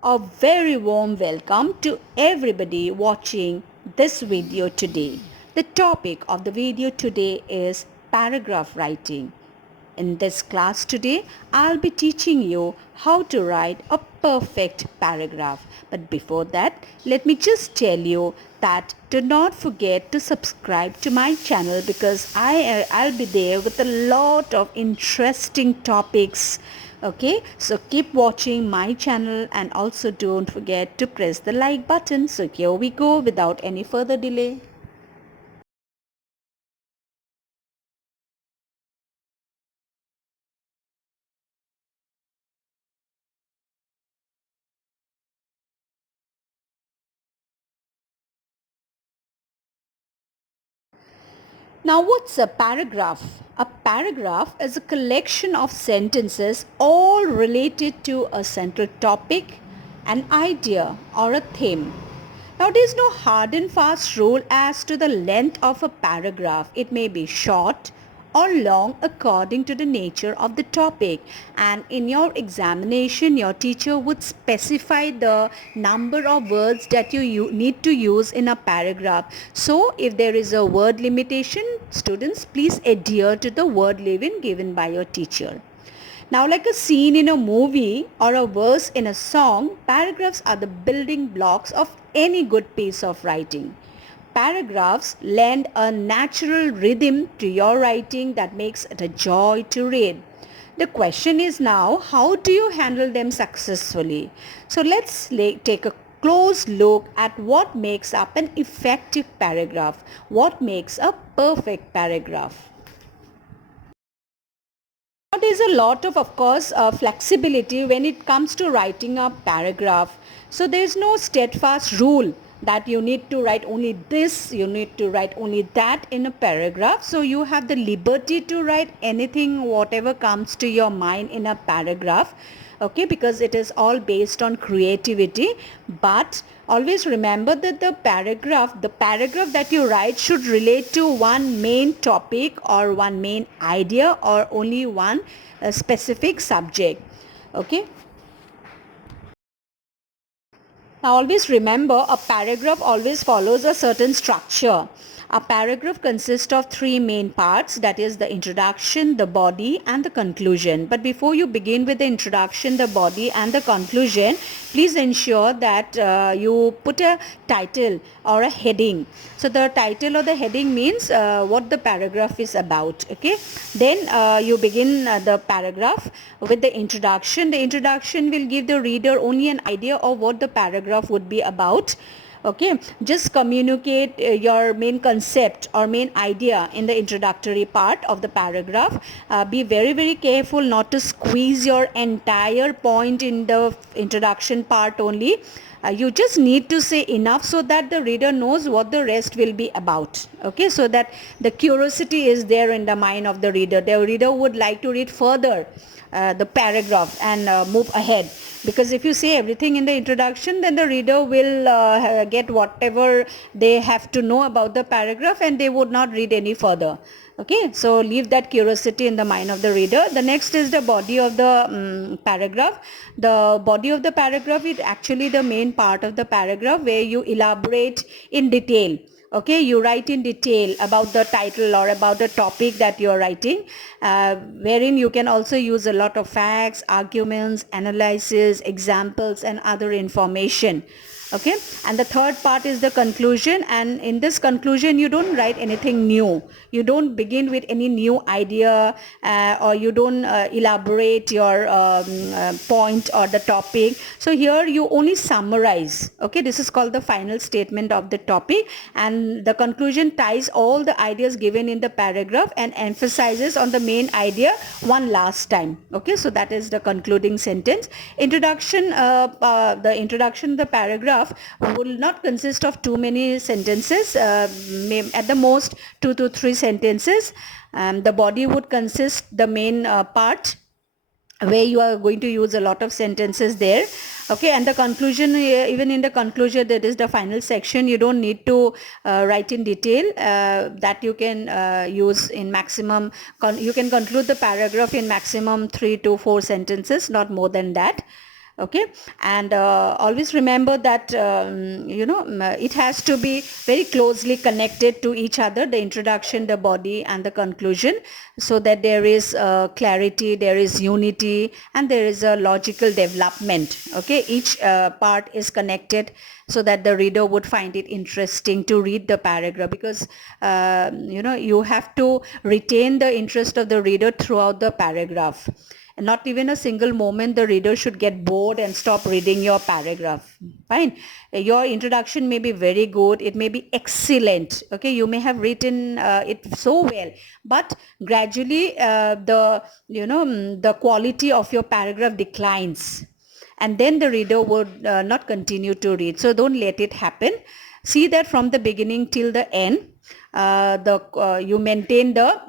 A very warm welcome to everybody watching this video today. The topic of the video today is paragraph writing. In this class today, I'll be teaching you how to write a perfect paragraph. But before that, let me just tell you that do not forget to subscribe to my channel because I'll be there with a lot of interesting topics. Okay, so keep watching my channel and also don't forget to press the like button. So here we go without any further delay. Now, what's a paragraph? A paragraph is a collection of sentences all related to a central topic, an idea, or a theme. Now, there is no hard and fast rule as to the length of a paragraph. It may be short or long according to the nature of the topic, and in your examination your teacher would specify the number of words that you need to use in a paragraph. So if there is a word limitation, students, please adhere to the word limit given by your teacher. Now, like a scene in a movie or a verse in a song, paragraphs are the building blocks of any good piece of writing. Paragraphs lend a natural rhythm to your writing that makes it a joy to read. The question is now, how do you handle them successfully? So let's take a close look at what makes up an effective paragraph, what makes a perfect paragraph. Now, there's a lot of course, flexibility when it comes to writing a paragraph. So there's no steadfast rule that you need to write only this, you need to write only that in a paragraph. So you have the liberty to write anything, whatever comes to your mind in a paragraph. Okay, because it is all based on creativity. But always remember that the paragraph that you write should relate to one main topic or one main idea or only one specific subject. Okay. Now always remember, a paragraph always follows a certain structure. A paragraph consists of three main parts, that is the introduction, the body and the conclusion. But before you begin with the introduction, the body and the conclusion, please ensure that you put a title or a heading. So the title or the heading means what the paragraph is about. Okay. Then you begin the paragraph with the introduction. The introduction will give the reader only an idea of what the paragraph would be about. Okay, just communicate your main concept or main idea in the introductory part of the paragraph. Be very careful not to squeeze your entire point in the introduction part only. You just need to say enough so that the reader knows what the rest will be about. Okay, so that the curiosity is there in the mind of the reader. The reader would like to read further the paragraph and move ahead, because if you say everything in the introduction, then the reader will get whatever they have to know about the paragraph and they would not read any further. Okay, so leave that curiosity in the mind of the reader. The next is the body of the paragraph. The body of the paragraph is actually the main part of the paragraph where you elaborate in detail. Okay, you write in detail about the title or about the topic that you are writing, wherein you can also use a lot of facts, arguments, analysis, examples and other information. Okay, and the third part is the conclusion, and in this conclusion you don't write anything new. You don't begin with any new idea, or you don't elaborate your point or the topic. So here you only summarize. Okay, this is called the final statement of the topic, and the conclusion ties all the ideas given in the paragraph and emphasizes on the main idea one last time. Okay, so that is the concluding sentence. The introduction of the paragraph will not consist of too many sentences, at the most 2 to 3 sentences. The body would consist the main part where you are going to use a lot of sentences there. Okay, and the conclusion, even in the conclusion, that is the final section, you don't need to write in detail. That you can use in maximum, you can conclude the paragraph in maximum 3 to 4 sentences, not more than that. Okay, and always remember that it has to be very closely connected to each other, the introduction, the body, and the conclusion, so that there is clarity, there is unity, and there is a logical development. Okay, each part is connected so that the reader would find it interesting to read the paragraph, because you have to retain the interest of the reader throughout the paragraph. Not even a single moment the reader should get bored and stop reading your paragraph. Fine. Your introduction may be very good, it may be excellent. Okay, you may have written it so well, but gradually the quality of your paragraph declines, and then the reader would not continue to read. So don't let it happen. See that from the beginning till the end, you maintain the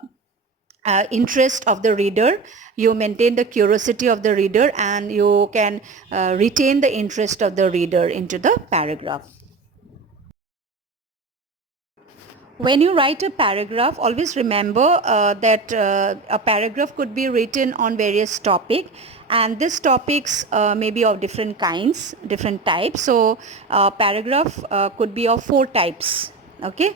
interest of the reader, you maintain the curiosity of the reader, and you can retain the interest of the reader into the paragraph. When you write a paragraph, always remember that a paragraph could be written on various topics, and these topics may be of different kinds, different types. So paragraph could be of 4 types. Okay,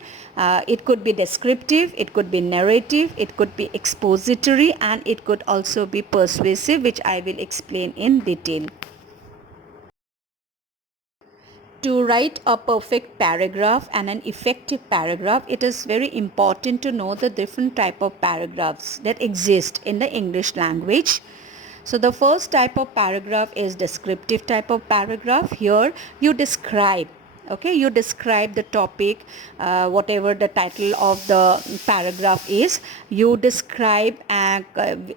it could be descriptive, it could be narrative, it could be expository, and it could also be persuasive, which I will explain in detail. To write a perfect paragraph and an effective paragraph, it is very important to know the different type of paragraphs that exist in the English language. So the first type of paragraph is descriptive type of paragraph. Here you describe, okay, you describe the topic, whatever the title of the paragraph is, you describe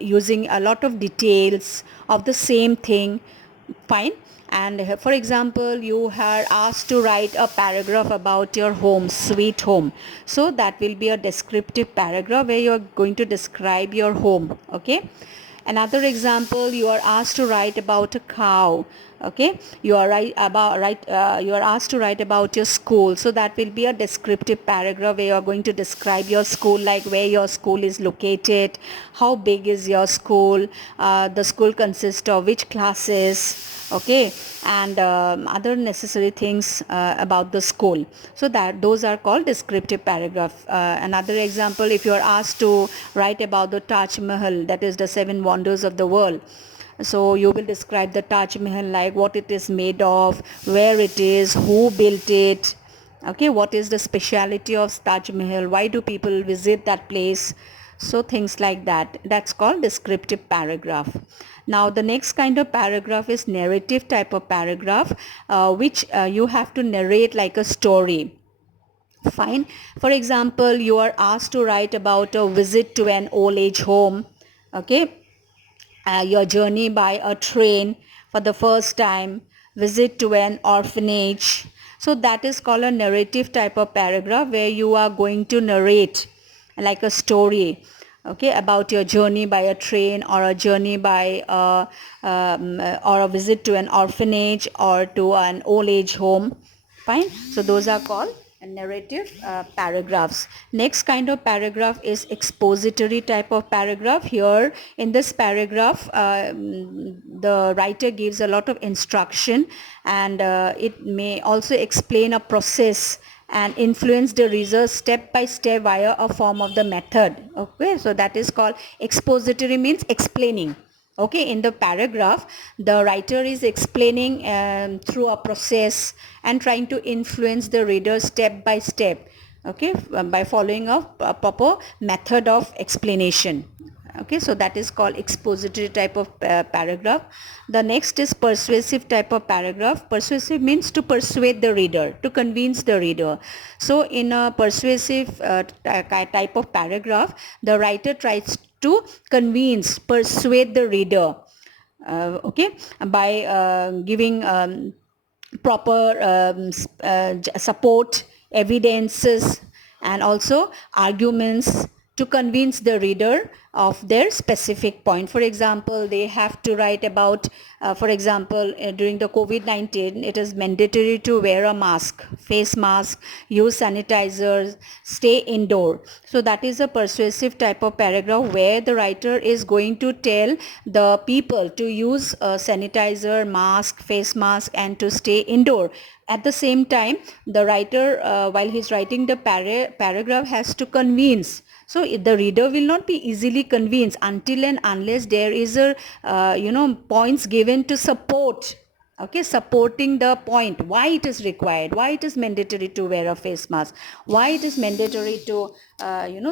using a lot of details of the same thing. Fine. And for example, you are asked to write a paragraph about your home, sweet home. So that will be a descriptive paragraph where you are going to describe your home. Okay. Another example, you are asked to write about a cow. Okay, you are you are asked to write about your school. So that will be a descriptive paragraph where you are going to describe your school, like where your school is located, how big is your school, the school consists of which classes. Okay, and other necessary things about the school. So that those are called descriptive paragraph. Another example, if you are asked to write about the Taj Mahal, that is the 7 wonders of the world. So you will describe the Taj Mahal, like what it is made of, where it is, who built it, okay, what is the speciality of Taj Mahal, why do people visit that place. So things like that, that's called descriptive paragraph. Now the next kind of paragraph is narrative type of paragraph, which you have to narrate like a story. Fine. For example, you are asked to write about a visit to an old age home. Okay, your journey by a train for the first time, visit to an orphanage. So that is called a narrative type of paragraph where you are going to narrate like a story, okay, about your journey by a train, or a journey by or a visit to an orphanage or to an old age home. Fine. So those are called narrative paragraphs. Next kind of paragraph is expository type of paragraph. Here in this paragraph, the writer gives a lot of instruction, and it may also explain a process and influence the reader step by step via a form of the method. Okay, so that is called expository, means explaining. Okay, in the paragraph, the writer is explaining through a process and trying to influence the reader step by step, okay, by following a proper method of explanation. Okay, so that is called expository type of paragraph. The next is persuasive type of paragraph. Persuasive means to persuade the reader, to convince the reader. So in a persuasive type of paragraph, the writer tries to convince, persuade the reader, okay, by giving proper support, evidences, and also arguments, to convince the reader of their specific point. For example, they have to write about, for example, during the COVID-19, it is mandatory to wear a mask, face mask, use sanitizers, stay indoor. So that is a persuasive type of paragraph where the writer is going to tell the people to use a sanitizer, mask, face mask, and to stay indoor. At the same time, the writer, while he's writing the paragraph, has to convince. So the reader will not be easily convinced until and unless there is a points given to support, okay, supporting the point, why it is required, why it is mandatory to wear a face mask, why it is mandatory to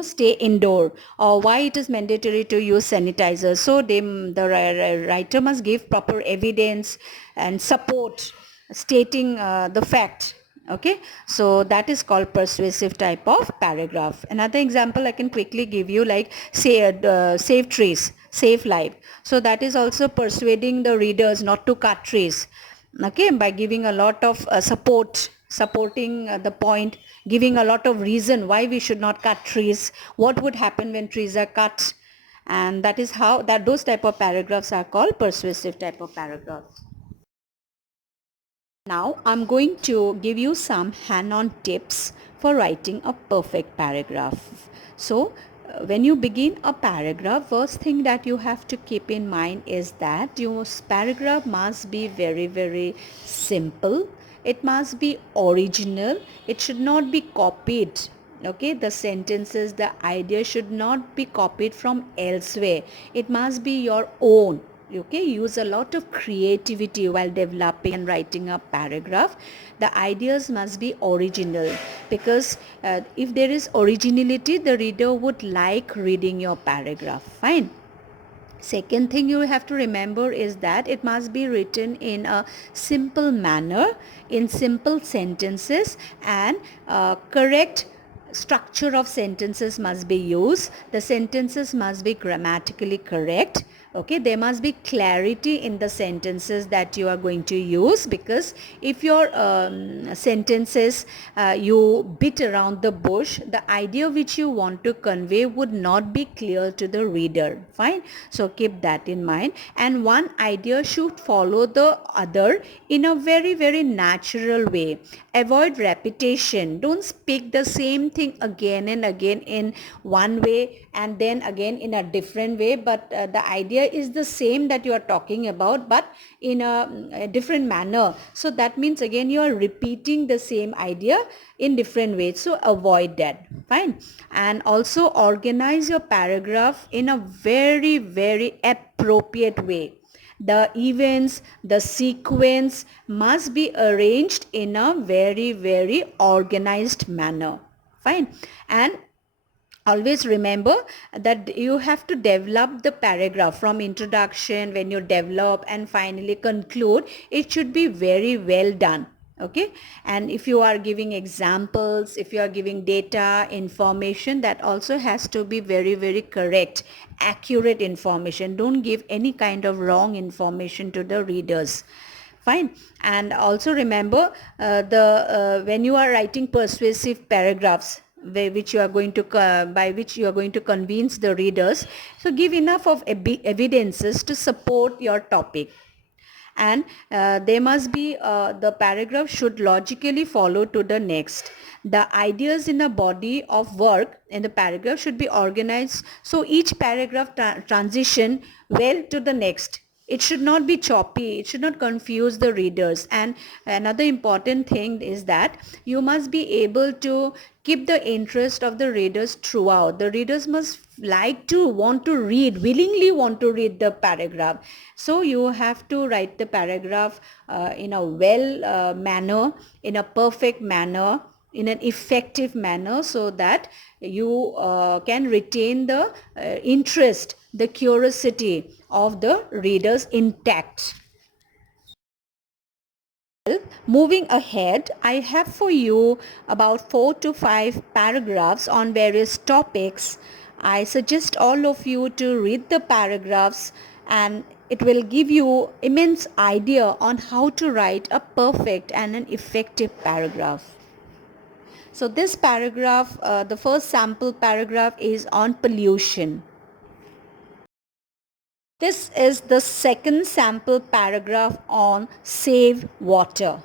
stay indoor, or why it is mandatory to use sanitizer. So the writer must give proper evidence and support stating the fact. Okay, so that is called persuasive type of paragraph. Another example I can quickly give you, like say save trees, save life. So that is also persuading the readers not to cut trees, okay, by giving a lot of supporting the point, giving a lot of reason why we should not cut trees, what would happen when trees are cut. And that is how that those type of paragraphs are called persuasive type of paragraphs. Now I'm going to give you some hand-on tips for writing a perfect paragraph. So when you begin a paragraph, first thing that you have to keep in mind is that your paragraph must be very, very simple. It must be original. It should not be copied. Okay, the sentences, the idea should not be copied from elsewhere. It must be your own. Okay, use a lot of creativity while developing and writing a paragraph. The ideas must be original, because if there is originality, the reader would like reading your paragraph. Fine. Second thing you have to remember is that it must be written in a simple manner, in simple sentences, and correct structure of sentences must be used. The sentences must be grammatically correct. Okay, there must be clarity in the sentences that you are going to use, because if your sentences you beat around the bush, the idea which you want to convey would not be clear to the reader. Fine, so keep that in mind. And one idea should follow the other in a very, very natural way. Avoid repetition. Don't speak the same thing again and again in one way and then again in a different way, but the idea is the same that you are talking about, but in a different manner. So that means again you are repeating the same idea in different ways. So avoid that. Fine. And also organize your paragraph in a very, very appropriate way. The events, the sequence must be arranged in a very, very organized manner. Fine. And always remember that you have to develop the paragraph from introduction, when you develop and finally conclude, it should be very well done. Okay, and if you are giving examples, if you are giving data, information, that also has to be very, very correct, accurate information. Don't give any kind of wrong information to the readers. Fine. And also remember when you are writing persuasive paragraphs, which you are going to by which you are going to convince the readers, so give enough of evidences to support your topic. And they must be the paragraph should logically follow to the next. The ideas in the body of work in the paragraph should be organized so each paragraph transition well to the next. It should not be choppy. It should not confuse the readers. And another important thing is that you must be able to keep the interest of the readers throughout. The readers must like to want to read, willingly want to read the paragraph. So you have to write the paragraph in a well manner, in a perfect manner, in an effective manner, so that you can retain the interest, the curiosity of the readers intact. Moving ahead, I have for you about 4 to 5 paragraphs on various topics. I suggest all of you to read the paragraphs, and it will give you immense idea on how to write a perfect and an effective paragraph. So this paragraph, the first sample paragraph is on pollution. This is the second sample paragraph on save water.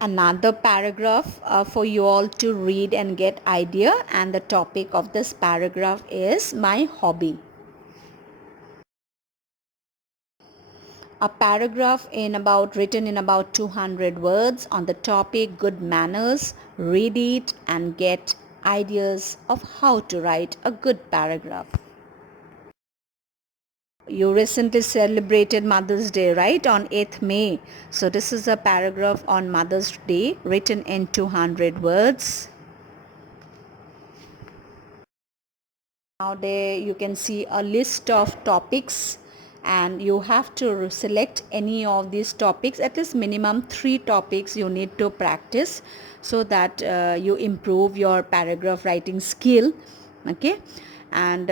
Another paragraph for you all to read and get idea, and the topic of this paragraph is my hobby. A paragraph written in about 200 words on the topic good manners. Read it and get ideas of how to write a good paragraph. You recently celebrated Mother's Day, right, on 8th May. So this is a paragraph on Mother's Day written in 200 words. Now there you can see a list of topics, and you have to select any of these topics. At least minimum 3 topics you need to practice, so that you improve your paragraph writing skill. Okay, and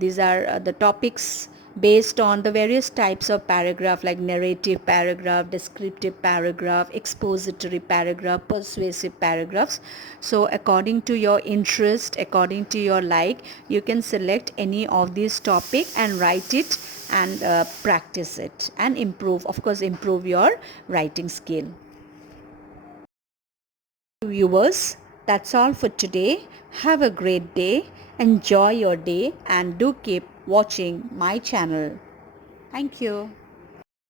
these are the topics based on the various types of paragraph, like narrative paragraph, descriptive paragraph, expository paragraph, persuasive paragraphs. So according to your interest, according to your like, you can select any of these topic and write it, and practice it and improve, of course, improve your writing skill. Viewers, that's all for today. Have a great day. Enjoy your day and do keep watching my channel. Thank you.